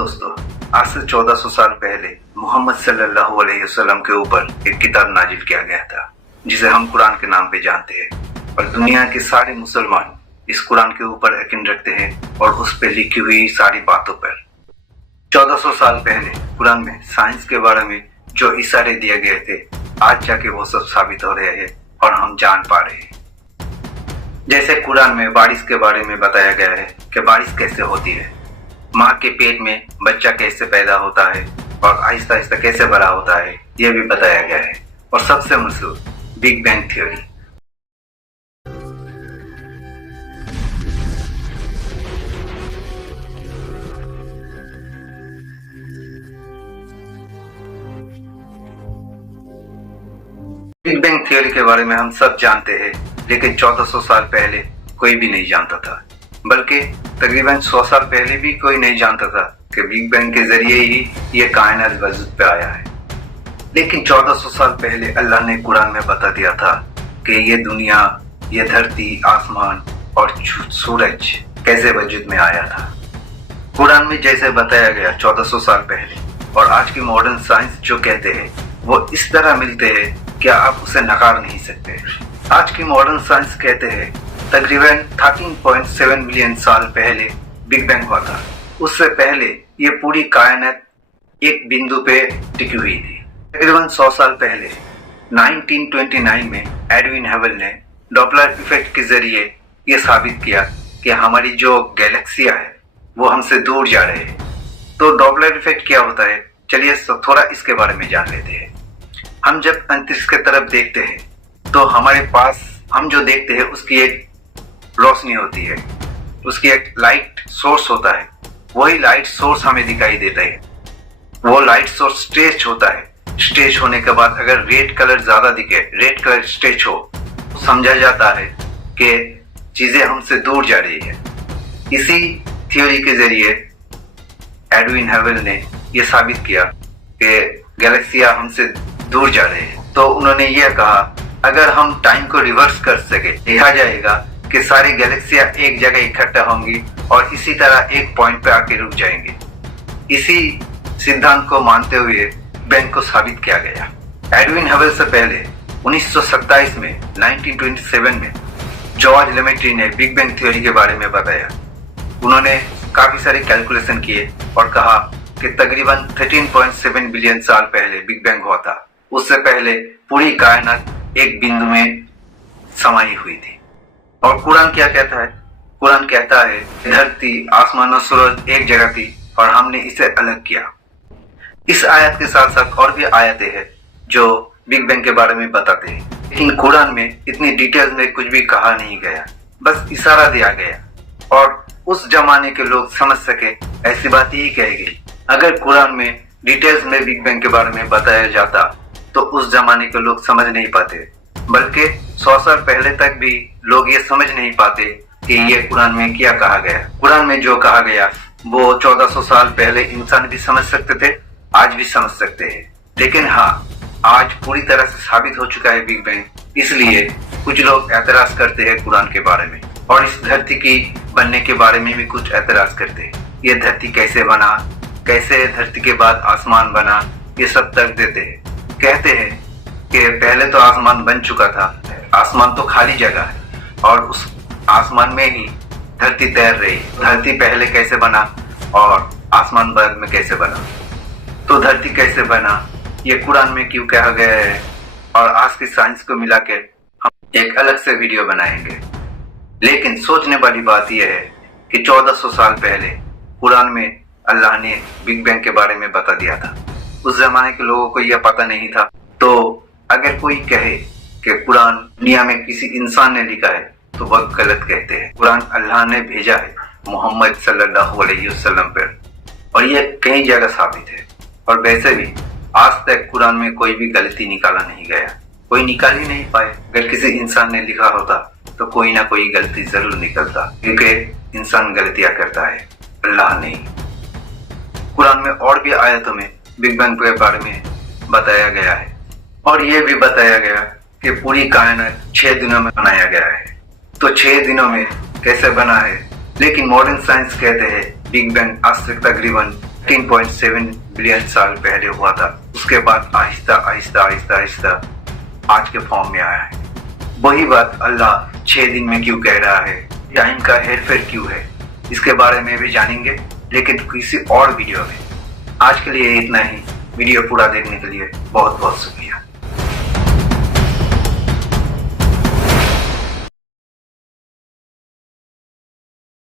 दोस्तों, आज से 1400 साल पहले मोहम्मद सल्लल्लाहु अलैहि वसल्लम के ऊपर एक किताब नाजिल किया गया था जिसे हम कुरान के नाम पे जानते हैं और दुनिया के सारे मुसलमान इस कुरान के ऊपर यकीन रखते हैं और उस पे लिखी हुई सारी बातों पर। 1400 साल पहले कुरान में साइंस के बारे में जो इशारे दिए गए थे, आज जाके वो सब साबित हो रहे हैं और हम जान पा रहे हैं। जैसे कुरान में बारिश के बारे में बताया गया है कि बारिश कैसे होती है, माँ के पेट में बच्चा कैसे पैदा होता है और आहिस्ता आहिस्ता कैसे बड़ा होता है, यह भी बताया गया है। और सबसे मशहूर big bang theory. Big bang theory के बारे में हम सब जानते हैं, लेकिन 1400 साल पहले कोई भी नहीं जानता था, बल्कि तकरीबन 100 साल पहले भी कोई नहीं जानता था कि बिग बैंग के जरिए ही ये कायनात वजूद पे आया है। लेकिन 1400 साल पहले अल्लाह ने कुरान में बता दिया था कि ये दुनिया, ये धरती, आसमान और सूरज कैसे वजूद में आया था। कुरान में जैसे बताया गया 1400 साल पहले और आज की मॉडर्न साइंस जो कहते हैं वो इस तरह मिलते हैं कि आप उसे नकार नहीं सकते। आज की मॉडर्न साइंस कहते हैं तकरीबन 13.7 मिलियन साल पहले बिग बैंग हुआ था। उससे पहले ये पूरी कायनात एक बिंदु पे टिकी हुई थी। तकरीबन 100 साल पहले 1929 में एडविन हबल ने डॉपलर इफेक्ट के जरिए ये साबित किया कि हमारी जो गैलेक्सियां है वो हमसे दूर जा रहे हैं। तो डॉपलर इफेक्ट क्या होता है, चलिए थोड़ा इसके बारे में जान लेते हैं। हम जब अंतरिक्ष की तरफ देखते हैं तो हमारे पास हम जो देखते हैं उसकी एक रोशनी होती है, उसकी एक लाइट सोर्स होता है। वही लाइट सोर्स हमें दिखाई देता है। वो लाइट सोर्स स्ट्रेच होता है। स्ट्रेच होने के बाद अगर रेड कलर ज्यादा दिखे, रेड कलर स्ट्रेच हो, तो समझा जाता है कि चीजें हमसे दूर जा रही है। इसी थ्योरी के जरिए एडविन हबल ने यह साबित किया कि गैलेक्सियां हमसे दूर जा रहे हैं। तो उन्होंने यह कहा, अगर हम टाइम को रिवर्स कर सके, देखा जाएगा कि सारी गैलेक्सियां एक जगह इकट्ठा होंगी और इसी तरह एक पॉइंट पे आके रुक जाएंगे। इसी सिद्धांत को मानते हुए बैंग को साबित किया गया। एडविन हबल से पहले 1927 में 1927 में जॉर्ज लेमेट्री ने बिग बैंग थ्योरी के बारे में बताया। उन्होंने काफी सारे कैलकुलेशन किए और कहा कि तकरीबन 13.7 बिलियन साल पहले बिग बैंग हुआ था। उससे पहले पूरी कायनात एक बिंदु में समाई हुई थी। और कुरान क्या कहता है? कुरान कहता है धरती, आसमान और सूरज एक जगह थी और हमने इसे अलग किया। इस आयत के साथ साथ और भी आयतें हैं जो बिग बैंग के बारे में बताते हैं, लेकिन कुरान में इतनी डिटेल्स में कुछ भी कहा नहीं गया, बस इशारा दिया गया और उस जमाने के लोग समझ सके ऐसी बात ही कही गई। अगर कुरान में डिटेल्स में बिग बैंग के बारे में बताया जाता तो उस जमाने के लोग समझ नहीं पाते, बल्कि 100 साल पहले तक भी लोग ये समझ नहीं पाते कि ये कुरान में क्या कहा गया। कुरान में जो कहा गया वो 1400 साल पहले इंसान भी समझ सकते थे, आज भी समझ सकते हैं। लेकिन हाँ, आज पूरी तरह से साबित हो चुका है बिग बैंग, इसलिए कुछ लोग एतराज करते हैं कुरान के बारे में और इस धरती की बनने के बारे में भी कुछ एतराज करते हैं। ये धरती कैसे बना, कैसे धरती के बाद आसमान बना, ये सब तर्क देते हैं। कहते हैं कि पहले तो आसमान बन चुका था, आसमान तो खाली जगह है और उस आसमान में ही धरती तैर रही। धरती पहले कैसे बना और आसमान बाद में कैसे बना, तो धरती कैसे बना ये कुरान में क्यों कहा गया है, और आज की साइंस को मिला के हम एक अलग से वीडियो बनाएंगे। लेकिन सोचने वाली बात यह है कि 1400 साल पहले कुरान में अल्लाह ने बिग बैंग के बारे में बता दिया था। उस जमाने के लोगों को यह पता नहीं था। तो अगर कोई कहे कि कुरान दुनिया में किसी इंसान ने लिखा है तो वह गलत कहते हैं। कुरान अल्लाह ने भेजा है मोहम्मद सल्लल्लाहु अलैहि वसल्लम पर और यह कई जगह साबित है। और वैसे भी आज तक कुरान में कोई भी गलती निकाला नहीं गया, कोई निकाल ही नहीं पाए। अगर किसी इंसान ने लिखा होता तो कोई ना कोई गलती जरूर निकलता, क्योंकि इंसान गलतियां करता है, अल्लाह नहीं। कुरान में और भी आयतों में बिग बैंग के बारे में बताया गया है और यह भी बताया गया कि पूरी कायनात 6 दिनों में बनाया गया है। तो 6 दिनों में कैसे बना है, लेकिन मॉडर्न साइंस कहते हैं बिग बैंग आज से तकरीबन 13.7 बिलियन साल पहले हुआ था। उसके बाद आहिस्ता आहिस्ता आहिस्ता आहिस्ता आज के फॉर्म में आया है। वही बात अल्लाह 6 दिन में क्यों कह रहा है, टाइम का हेरफेर क्यों है, इसके बारे में भी जानेंगे, लेकिन किसी और वीडियो में। आज के लिए इतना ही। वीडियो पूरा देखने के लिए बहुत बहुत शुक्रिया।